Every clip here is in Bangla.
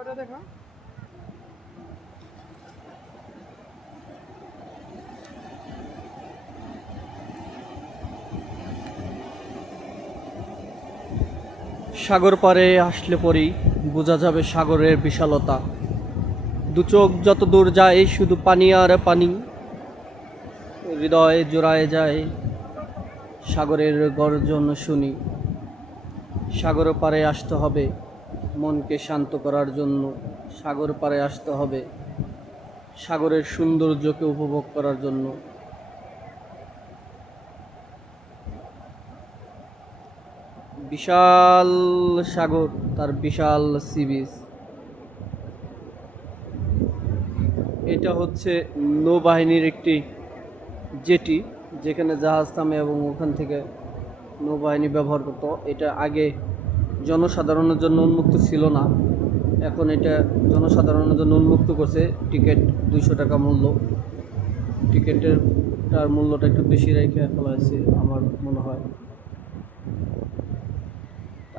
ওটা দেখো। সাগর পাড়ে আসলে পরেই বোঝা যাবে সাগরের বিশালতা। দু চোখ যত দূর যায় শুধু পানি আর পানি, হৃদয় জোড়ায় যায় সাগরের গর্জন শুনি। সাগর পাড়ে আসতে হবে মনকে শান্ত করার জন্য, সাগর পাড়ে আসতে হবে সাগরের সৌন্দর্যকে উপভোগ করার জন্য। বিশাল সাগর, তার বিশাল সি বিচ। এটা হচ্ছে নৌবাহিনীর একটি জেটি, যেখানে জাহাজ থামে এবং ওখান থেকে নৌবাহিনী ব্যবহার করতো। এটা আগে জনসাধারণের জন্য উন্মুক্ত ছিল না, এখন এটা জনসাধারণের জন্য উন্মুক্ত করছে। টিকিট 200 টাকা মূল্য। টিকিটের তার মূল্যটা একটু বেশি রেখে ফেলা হয়েছে আমার মনে হয়,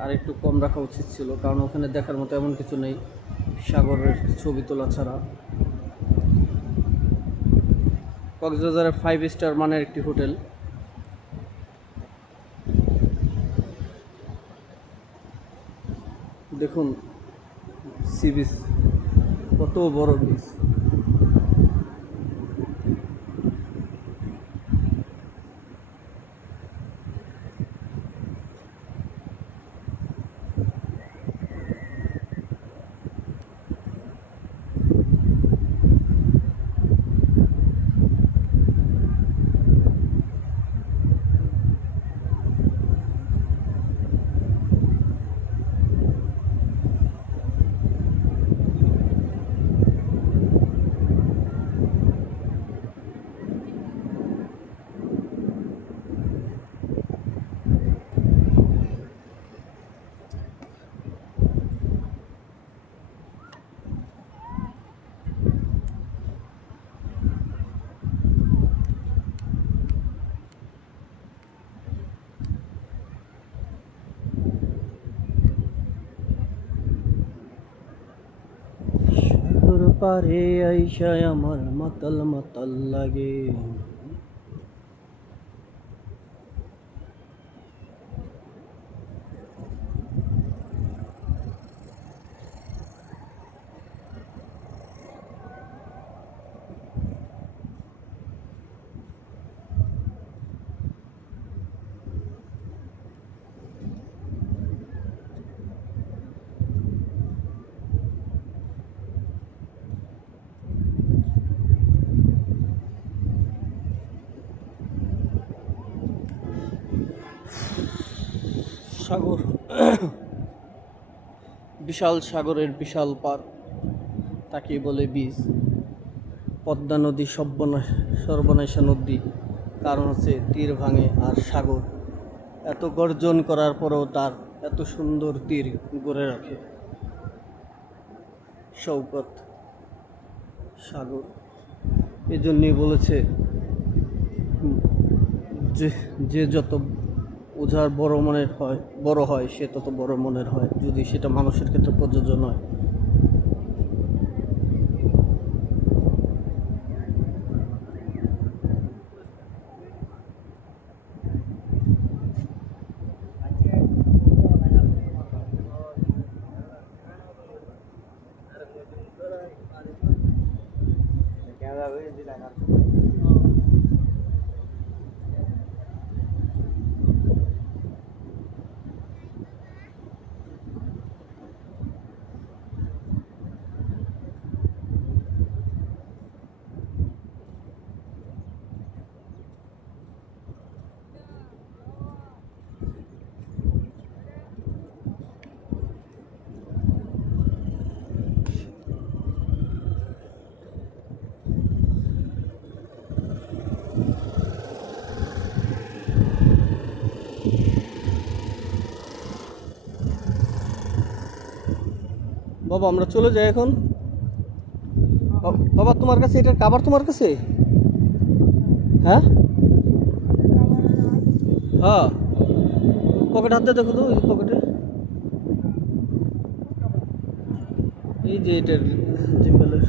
আর একটু কম রাখা উচিত ছিল, কারণ ওখানে দেখার মতো এমন কিছু নেই সাগরের ছবি তোলা ছাড়া। কক্সবাজারের 5 স্টার মানের একটি হোটেল। দেখুন সি বিচ, কত বড় বিচ। সাগর পারে আইসায় আমার মাতাল মাতাল লাগে। সাগর, বিশাল সাগরের বিশাল পার, তাকে বলে বীজ। পদ্মা নদী সর্বনাশা নদী, কারণ হচ্ছে তীর ভাঙে আর সাগর এত গর্জন করার পরেও তার এত সুন্দর তীর গড়ে রাখে। শৌকত সাগর এজন্যই বলেছে যে যে যত উজাড় বড় হয় সে তত বড় মনের হয়, যদি সেটা মানুষের ক্ষেত্রে প্রযোজ্য নয়। বাবা আমরা চলে যাই এখন। বাবা তোমার কাছে এটার কাভার তোমার কাছে? হ্যাঁ হ্যাঁ, পকেট হাত দিয়ে দেখো তো, ওই পকেটে এই যে এটার জিম্বালের